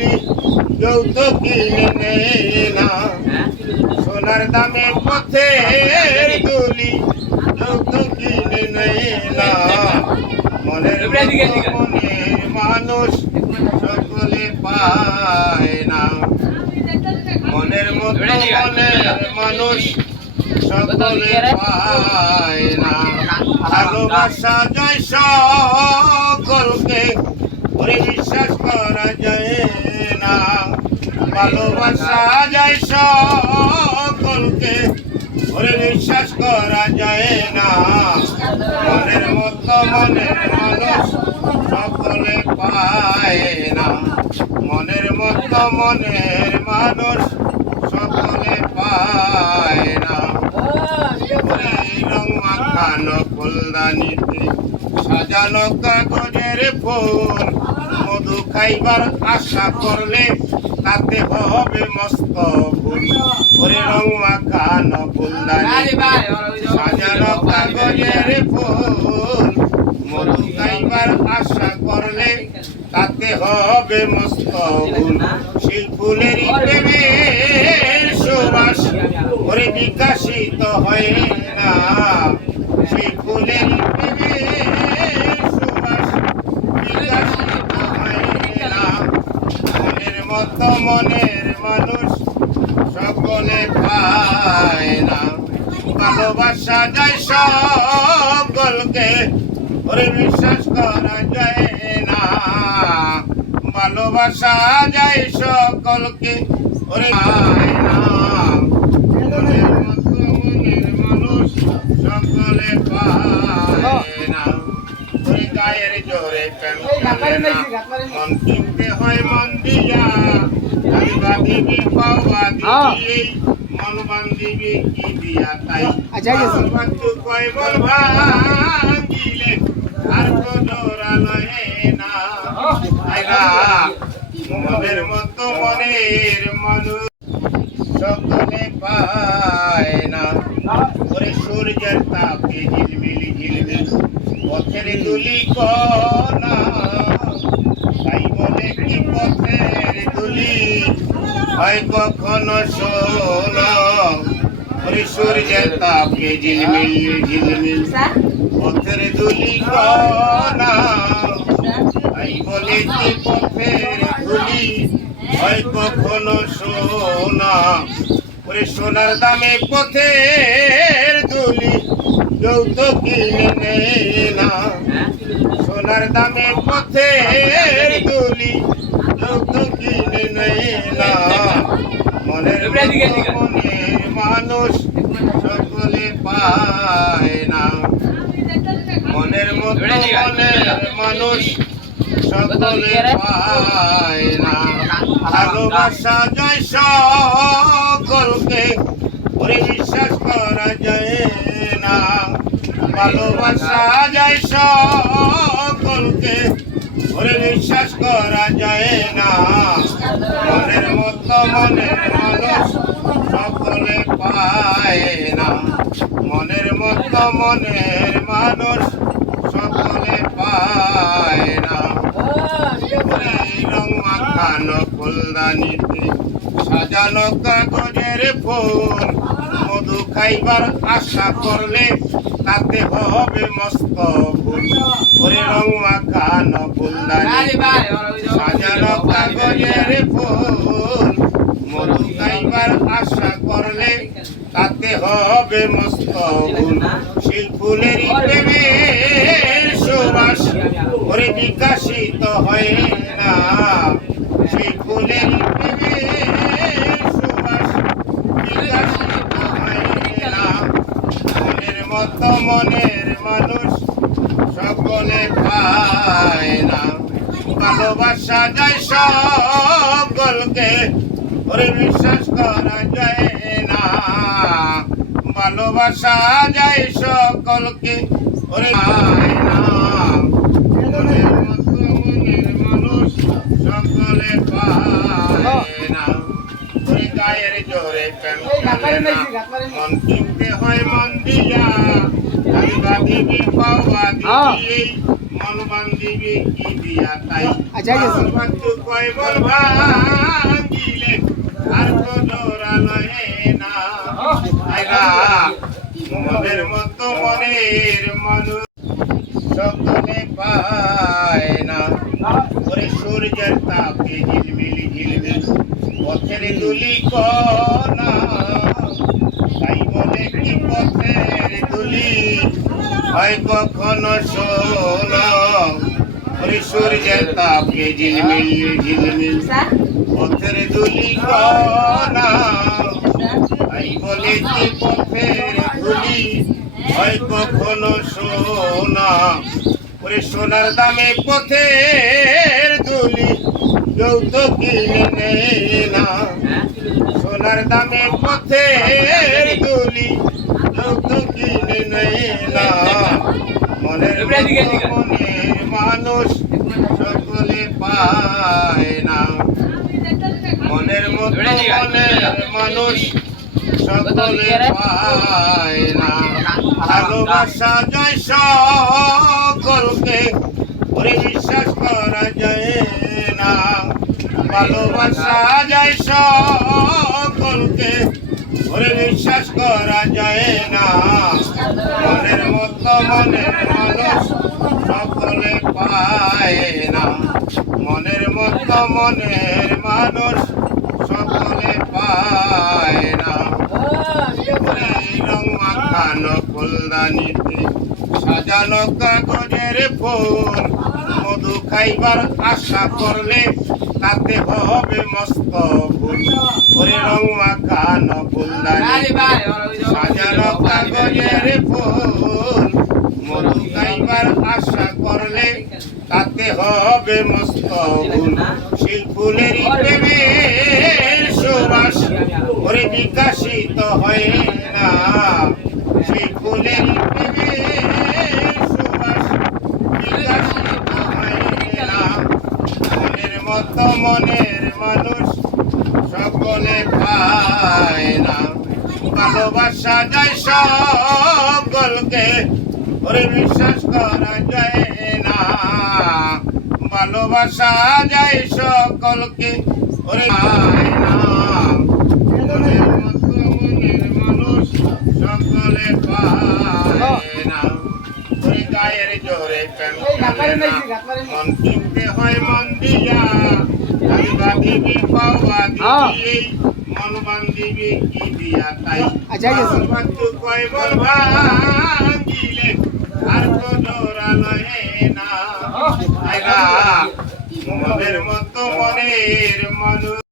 দুলি যৌতুক কিনে নেয় না সোনার দামে পথের দুলি যৌতুক কিনে নেয় না মনের মানুষ সকলে পায় না মনের মতো মনের মানুষ সকলে পায় না ভালোবাসা যায় সকলকে ওরে বিশ্বাস করা যায় না ভালোবাসা যায় সকলকে ওরে বিশ্বাস করা যায় না মনের মতো মনের মানুষ সকলে পায় না মনের মতো মনের মানুষ সকলে পায় না রং মাখানো ফুলদানিতে সাজানো কাগজের ফুল মধু খাইবার আশা করলে তাতে হবে মস্ত ভুল ওরে রং মাখানো ফুলদানিতে সাজানো কাগজের ফুল মধু খাইবার আশা করলে তাতে হবে মস্ত ভুল সেই ফুলেরই প্রেমের সুবাস ওরে বিকাশিত হয় না সেই ফুলেরই প্রেমের সুবাস বিকাশিত হয় না মনের মতো মনের মানুষ সকলে পায় না ভালোবাসা যায় সকলকে ওরে বিশ্বাস করা যায় না ভালোবাসা যায় সকলকে ওরে পায় না মনের মতো মনের মানুষ সকলে পায় না ওই গায়ের জোরে প্রেম করে না মন কিনতে হয় মন দিয়া আমি বাঁধিবি পাওয়া দিবি মন বান্ধিবি কি দিয়া তাই বাচ্চু কয় বল ভাঙিলে আর তো জোড়া লয়ে না মনের মতো মনের মানুষ সকলে পায় না ওরে সূর্যের তাপে ঝিলমিল ঝিলমিল পথের দুলি কণা তাই বলে কি পথের দুলি হয় কখনো শোনা ওরে সূর্যের তাপে ঝিলমিল ঝিলমিল পথের দুলি কণা তাই বলে কি পথের দুলি হয় কখনো সোনা ওরে সোনার দামে পথের দুলি যৌতুক কিনে নেয় না সোনার দামে পথের দুলি যৌতুক কিনে নেয় না মনের মনের মানুষ সকলে পায় না মনের মতো মনের মানুষ সকলে পায় না ভালোবাসা যায় সকলকে ওরে বিশ্বাস করা যায় না ভালোবাসা যায় সকলকে ওরে বিশ্বাস করা যায় না মনের মতো মনের মানুষ সকলে পায় না মনের মতো মনের মানুষ সকলে পায় না রং মাখানো ফুলদানিতে সাজানো কাগজের ফুল মধু খাইবার আশা করলে তাতে হবে মস্ত ভুল ওরে রং মাখানো ফুলদানিতে সাজানো কাগজের ফুল মধু খাইবার আশা করলে তাতে হবে মস্ত ভুল সেই ফুলেরই প্রেমের সুবাস ওরে বিকাশিত হয় না সেই ফুলেরই প্রেমের সুবাস বিকাশিত হয় না মনের মতো মনের মানুষ সকলে পায় না ভালোবাসা যায় সকলকে ওরে বিশ্বাস করা যায় না ভালোবাসা যায় সকলকে ওরে পায় না মনের মতো মনের মানুষ সকলে পায় না ওই গায়ের জোরে প্রেম করে না মন কিনতে হয় মন দিয়া আমি বাঁধিবি পাওয়া দিবি মন বান্ধিবি কি দিয়া তাই আচ্ছা গেছে বাচ্চু কয়বল ভাঙিলে আর তো জোড়া লয়ে না আইরা মনের মতো মনের মানুষ সকলে পায় না ওরে সূর্যের তাপে ঝিলমিল ঝিলমিল পথের দুলি কণা তাই বলে কি পথের দুলি হয় কখনো শোনা ওরে সূর্যের তাপে ঝিলমিল ঝিলমিল পথের দুলি কণা তাই বলে কি পথের দুলি হয় কখনো সোনা ওরে সোনার দামে পথের দুলি যৌতুক কিনে নেয় না সোনার দামে পথের দুলি যৌতুক কিনে নেয় না মনের মনের মানুষ সকলে পায় না মনের মতো মনের মানুষ সকলে পায় না ভালোবাসা যায় সকলকে ওরে বিশ্বাস করা যায় না ভালোবাসা যায় সকলকে ওরে বিশ্বাস করা যায় না মনের মতো মনের মানুষ সকলে পায় না মনের মতো মনের মানুষ সকলে পায় না রং মাখানো ফুলদানিতে সাজানো কাগজের ফুল মধু খাইবার আশা করলে তাতে হবে মস্ত ভুল ওরে রং মাখানো ফুলদানিতে সাজানো কাগজের ফুল মধু খাইবার আশা করলে তাতে হবে মস্ত ভুল সেই ফুলেরই প্রেমের সুবাস ওরে বিকাশিত হয় না সেই ফুলেরই প্রেমের সুবাস বিকাশিত হয় না মনের মতো মনের মানুষ সকলে পায় না ভালোবাসা যায় সকলকে ওরে বিশ্বাস করা যায় না ভালোবাসা যায় সকলকে ওরে পায় না মনের মতো মনের মানুষ সকলে পায় না ওরে গায়ের জোরে প্রেম করে না মন কিনতে হয় মন দিয়া আমি বাঁধিবি পাওয়া দিবি মন বান্ধিবি কি দিয়া তাই বাচ্চু কয়বল ভাঙিলে আর তো জোড়া লয়ে না আইরা মনের মতো মনের মানুষ